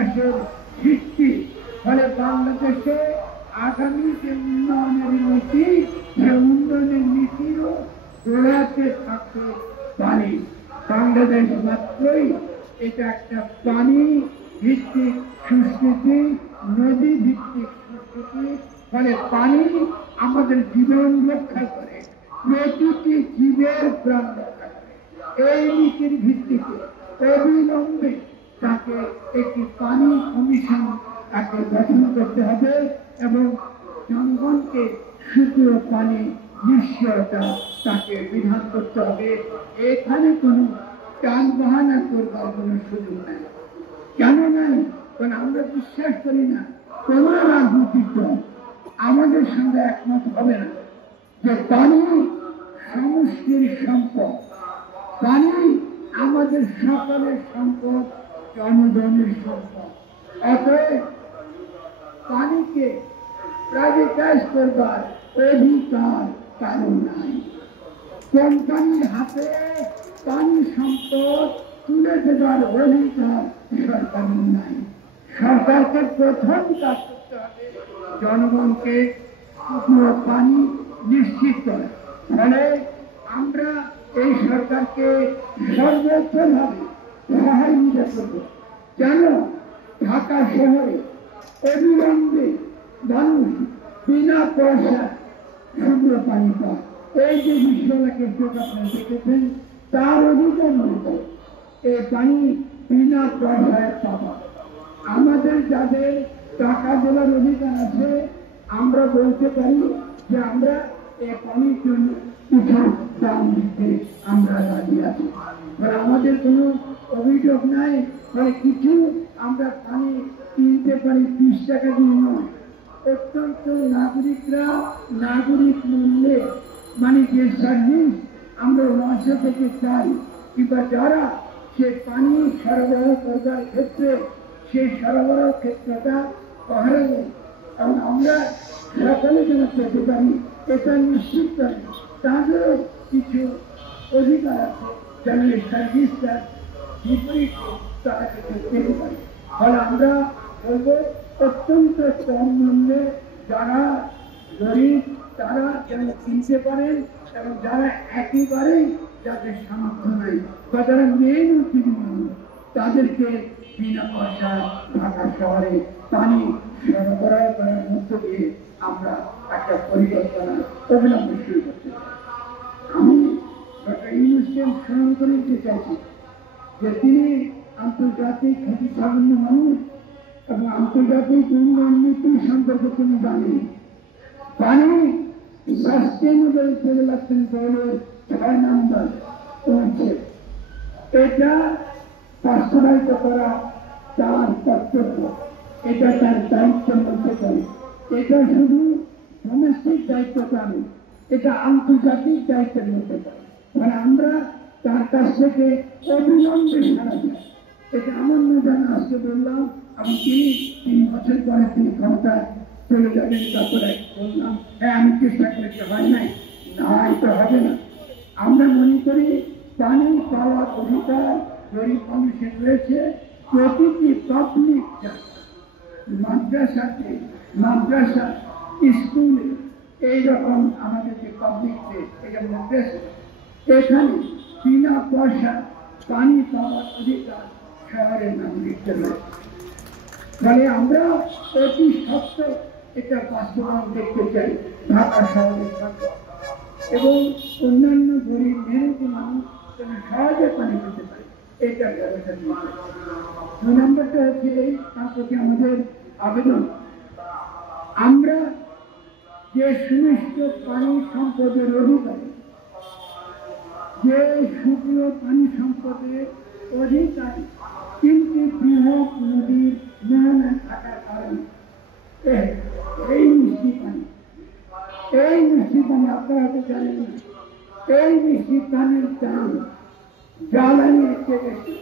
বিশ্বাসের ভিত্তি। ফলে বাংলাদেশে আগামী যে উন্নয়নের নীতি, সে উন্নয়নের নীতিরও গোড়াতে থাকবে পানি। বাংলাদেশ মাত্রই এটা একটা পানি ভিত্তিক সংস্কৃতি, নদী ভিত্তিক সংস্কৃতি। ফলে পানি আমাদের জীবন রক্ষা করে, প্রতিটি জীবের প্রাণ রক্ষা করে। এই নীতির ভিত্তিতে অবিলম্বে তাকে একটি পানি কমিশন তাকে গঠন করতে হবে এবং জনগণকে শুকনো পানি নিশ্চয়তা তাকে বিধান করতে হবে। এখানে কোনো টান বাহানা করবার কোনো সুযোগ নেই। কেন নাই? কারণ আমরা বিশ্বাস করি না কোন রাজনৈতিক দল আমাদের সঙ্গে একমত হবে না যে পানি সমষ্টির সম্পদ, পানি আমাদের সকলের সম্পদ, জনগণের সম্পদ। অতএব পানিকে প্রাইভেটাইজ করবার অধিকার কারণ নাই। কোম্পানির হাতে পানি সম্পদ তুলে দেবার অধিকার সরকারের নাই। সরকারকে প্রথম কাজ করতে হবে জনগণকে শুকনো পানি নিশ্চিত করা। ফলে আমরা এই সরকারকে সর্বোচ্চভাবে সহযোগিতা করব। কেন ঢাকা শহরে অবিলম্বে মানুষ বিনা পয়সা শুকনো পানি পায়। এই যে বিশ্বটাকে আপনারা দেখেছেন, তার অধিকার মতো এই পানি বিনা পয়সায় পাওয়া। আমাদের যাদের টাকা দেওয়ার অধিকার আছে, আমরা বলতে পারি যে আমরা এই পানির জন্য কিছু দাম দিতে আমরা রাজি আছি। আমাদের কোনো অভিযোগ নাই। মানে কিছু আমরা পানি কিনতে পারি 20 টাকা দিয়ে নয়। অত্যন্ত নাগরিকরা নাগরিক মূল্যে মানে যে সার্ভিস আমরা ওয়াসা থেকে চাই, কিংবা যারা সে পানি সরবরাহ করার ক্ষেত্রে সেই সরবরাহ ক্ষেত্রটা পাহাড়ে এবং আমরা সকলে যেন পেতে পারি, এটা নিশ্চিত করে তাদেরও কিছু অধিকার আছে যেন এই সার্ভিসটা বিপরীত তারা পেতে পারে। ফলে আমরা বলবো অত্যন্ত কম মূল্যে যারা গরিব তারা যেন কিনতে পারেন এবং যারা একেবারেই যাদের সামর্থ্য নাই বা যারা মেন মানুষ তাদেরকে বিনা পয়সা ঢাকা শহরে পানি সরবরাহ করার মধ্য দিয়ে আমরা একটা পরিকল্পনা অবলম্বন শুরু করতে পারি। আমি ডক্টর ইউনুসকে স্মরণ করে দিতে চাইছি যে তিনি আন্তর্জাতিক খ্যাতিসম্পন্ন মানুষ এবং আন্তর্জাতিক উন্নয়ন নীতি সম্পর্কে তিনি জানেন। পানি সাস্টেনেবল ডেভেলপমেন্ট গোলের 6 নম্বর অনুচ্ছেদ, এটা বাস্তবায়িত করা তার কর্তব্য, এটা তার দায়িত্বের মধ্যে পড়ে। এটা শুধু ডোমেস্টিক দায়িত্বটা নেই, এটা আন্তর্জাতিক দায়িত্বের মধ্যে পড়ে। মানে আমরা তার কাছ থেকে অবিলম্বে সারা যায়। এটা আমার না জানা আজকে বললাম এবং তিনি 3 বছর পরে তিনি ক্ষমতায় চলে যাবেন। তারপরে বললাম হ্যাঁ আমি চেষ্টা করেছি, হয় নাই, না এটা হবে না। আমরা মনে করি পানি পাওয়ার অধিকার গরিব মানুষের রয়েছে। প্রতিটি পাবলিক মাদ্রাসাতে, মাদ্রাসা স্কুলে এইরকম আমাদের যে পাবলিক এটা মাদ্রাসা, এখানে বিনা পয়সা পানি পাওয়ার অধিকার শহরের নাগরিকদের রয়েছে। ফলে আমরা অতি সত্ত্বর এটা বাস্তবায়ন দেখতে চাই ঢাকা শহরের সরকার এবং অন্যান্য গরিব মেহনতি মানুষ যেন সহজে পানি পেতে পারে, এটা ব্যবস্থা নিতে। 2 নম্বরটা হচ্ছে এই, তার প্রতি আমাদের আবেদন, আমরা যে সুনিষ্ট পানি সম্পদের অধিকারী, যে শুকনো পানি সম্পদের অধিকারী, কিন্তু বৃহৎ নদীর মোহনা থাকার কারণে এই মিষ্টি পানি আপনারা হয়তো জানেন না, এই মিষ্টি পানির দাম জ্বালানির চেয়ে বেশি।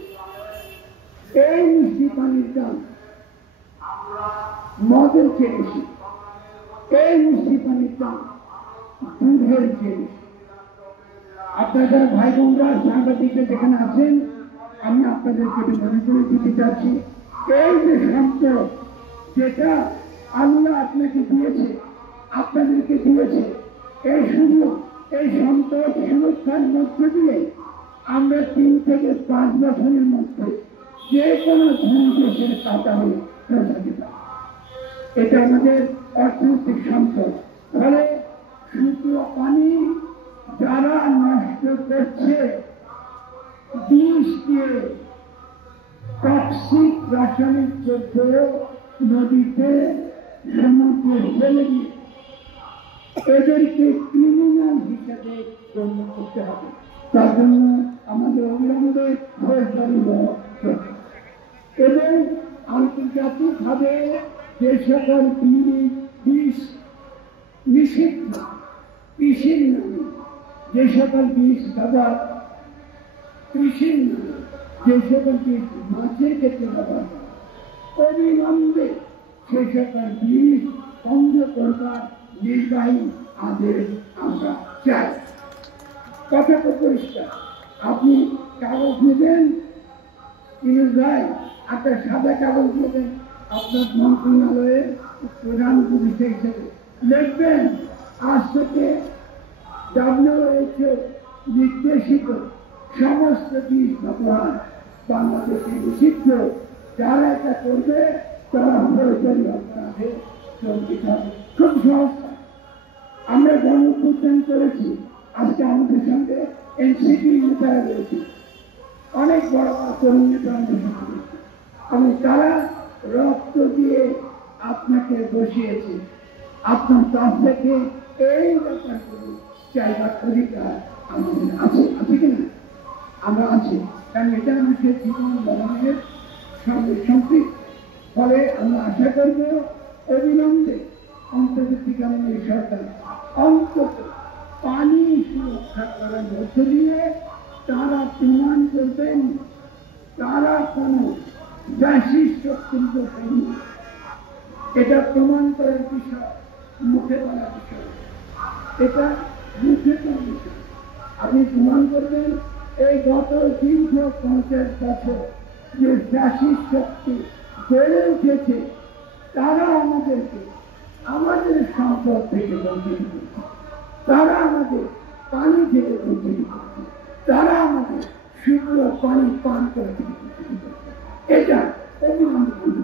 এই মিষ্টি পানির দাম মদের চেয়ে বেশি। এই মিষ্টি পানির দাম দুধের চেয়ে বেশি। আপনারা যারা ভাই বোনরা সাংবাদিকরা যেখানে আছেন, আমি আপনাদেরকে মনে করে দিতে চাচ্ছি, এই যে সম্পদ যেটা আল্লাহ আপনাকে দিয়েছে, আপনাদেরকে দিয়েছে, এই সুযোগ, এই সম্পদ সুরক্ষার মধ্য দিয়ে আমরা 3 থেকে 5 বছরের মধ্যে যে কোনো ধনী দেশের কাতারে পৌঁছাতে পারি। এটা আমাদের অর্থনৈতিক সম্পদ। ফলে শুধু পানি যারা নষ্ট করছে, বিষ দিয়ে টক্সিক রাসায়নিক দ্রব্য নদীতে সমুদ্রে ফেলে দিয়ে এদেরকে ক্রিমিনাল হিসেবে গণ্য করতে হবে। তার জন্য আমাদের অবিলম্বে ফৌজদারি ল এবং আন্তর্জাতিকভাবে যে সকল বিষ নিষিদ্ধ, কৃষির নামে যে সকল বিষ ব্যবহার, কৃষির নামে যে সকল বিষ মাছের ক্ষেত্রে ব্যবহার করা, অবিলম্বে সে সকল বিষ বন্ধ করবার নির্বাহী আদেশ আমরা চাই। কথা তো পরিষ্কার। আপনি কাগজ নেবেন, ভাই একটা সাদা কাগজ নেবেন, আপনার মন্ত্রণালয়ের প্রধান উপদেষ্টা হিসেবে লিখবেন, আজ থেকে WHO নির্দেশিত সমস্ত বিষ ব্যবহার বাংলাদেশে নিষিদ্ধ। যারা এটা করবে তারা ফৌজদারি অপরাধে দণ্ডিত হবে। খুব সহজ। আমরা গণঅভ্যুত্থান করেছি, আজকে আমাদের সঙ্গে এনসিপি নেতারা রয়েছে, অনেক বড় বড় তরুণ নেতা আমাদের সঙ্গে রয়েছে, এবং তারা রক্ত দিয়ে আপনাকে বসিয়েছে। আপনার কাছ থেকে এই ব্যাপারগুলো চাইবার অধিকার আমাদের আছে, আছে কিনা? আমরা আছি, কারণ এটা মানুষের জীবন ধারণের সঙ্গে সম্পৃক্ত। ফলে আমরা আশা করব অবিলম্বে অন্তর্বর্তীকালীন এই সরকার অন্তত পানি সুরক্ষা করার মধ্য দিয়ে তারা প্রমাণ করবেন তারা কোনো ফ্যাসিস্ট শক্তির সৈনিক। এটা প্রমাণ করার বিষয়, মুখে বলার বিষয়, এটা মুখে করার বিষয়। আপনি প্রমাণ করবেন এই গত 350 বছর যে ফ্যাসিস্ট শক্তি গড়ে উঠেছে, তারা আমাদেরকে আমাদের সম্পদ থেকে বঞ্চিত করছে, তারা আমাদের পানি থেকে বঞ্চিত করছে, তারা আমাদের শুদ্ধ পানি পান করে থেকে বঞ্চিত করছে। এটা অভিনন্দন,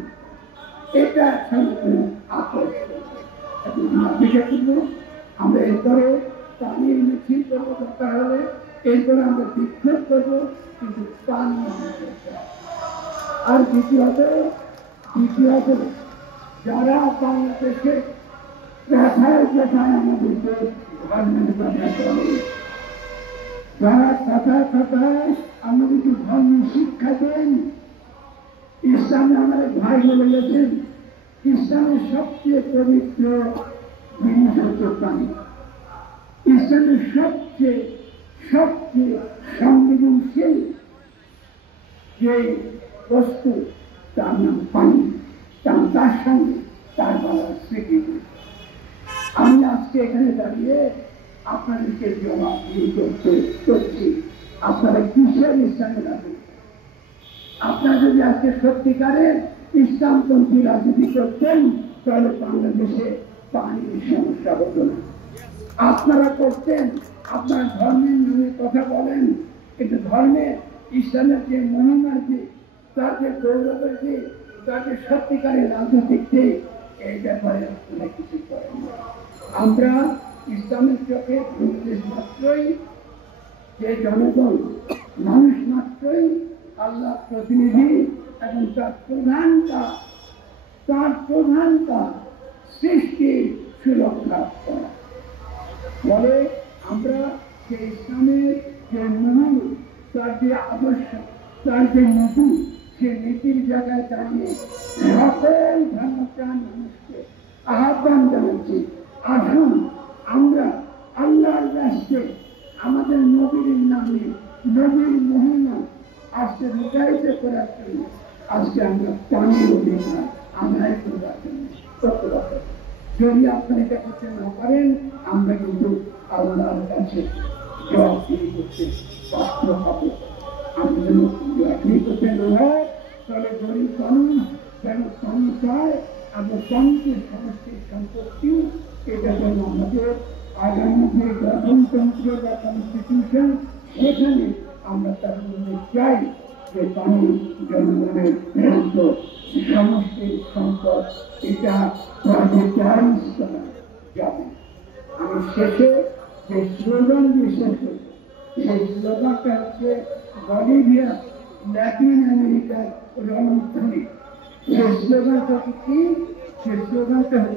এটা কোনো আকর্ষণ। আমরা এরপরে পানির মিছিল করবো, দরকার হলে এরপরে আমরা বিক্ষোভ করবো, কিন্তু পানি আর দ্বিতীয়ত যারা বাংলাদেশে ব্যথায় ব্যথায় আমাদেরকে যারা কথায় কথায় আমাদেরকে ধর্ম শিক্ষা দেন, ইসলামে আমাদের ভাই বলে গেছেন, ইসলামের সবচেয়ে পবিত্র জিনিস হচ্ছে পানি। ইসলামের সবচেয়ে সংবেদনশীল যে বস্তু তার নাম পানি, তার সঙ্গে তার বলার স্মৃতি। আমি আজকে এখানে দাঁড়িয়ে আপনাদেরকে জবাব করছি, আপনারা কিসের ইসলামে রাখবেন? আপনারা যদি আজকে সত্যিকারের ইসলামপন্থী রাজনীতি করতেন, তাহলে বাংলাদেশে পানির সমস্যা হতো না। আপনারা করতেন, আপনার ধর্মের নামে কথা বলেন, কিন্তু ধর্মে ইসলামের যে মহিমার যে, তার যে গৌরবের যে, তার যে সত্যিকারের রাজনৈতিক দিক, এই ব্যাপারে আপনারা কিছু করেন। আমরা ইসলামের চোখে বাংলাদেশ মাত্রই যে জনগণ, মানুষ মাত্রই আল্লাহ প্রতিনিধি, এবং তার প্রধান কাজ সৃষ্টির সুরক্ষা করা। ফলে আমরা যে ইসলামের যে মহান, তার যে আদর্শ, তার যে নীতি, সে নীতির জায়গায় দাঁড়িয়ে সকল ধর্মপ্রাণ মানুষকে আহ্বান জানাচ্ছি, আসুন আমরা আল্লাহর রাস্তে আমাদের নবীর নামে, নবীর মহিমা আজকে রূপায়িত করার জন্য আজকে আমরা পানির অধিকার আদায় করবার জন্য তৎপরতা। যদি আপনারা এটা করতে না পারেন, আমরা কিন্তু আল্লাহর কাছে জবাবদিহি করতে বাধ্য হব। আমাদের জবাবদিহি করতে না হয়, তাহলে গরিব মানুষ সংখ্যায় এবং সঙ্গে সমষ্টির সম্পত্তি, এটা যেন আমাদের আগামী যে গণতন্ত্র বা কনস্টিটিউশন, সেখানে আমরা তার মধ্যে চাই যে পানি জনগণের হেলথ সমষ্টির সম্পদ, এটা প্রাইভেটাইজ করা যাবে। আমি শেষে যে স্লোগান দিয়ে শেষ করব, সেই স্লোগানটা হচ্ছে বলিভিয়া ল্যাটিন আমেরিকার রণধ্বনি। সেই স্লোগানটা কি? সেই স্লোগানটা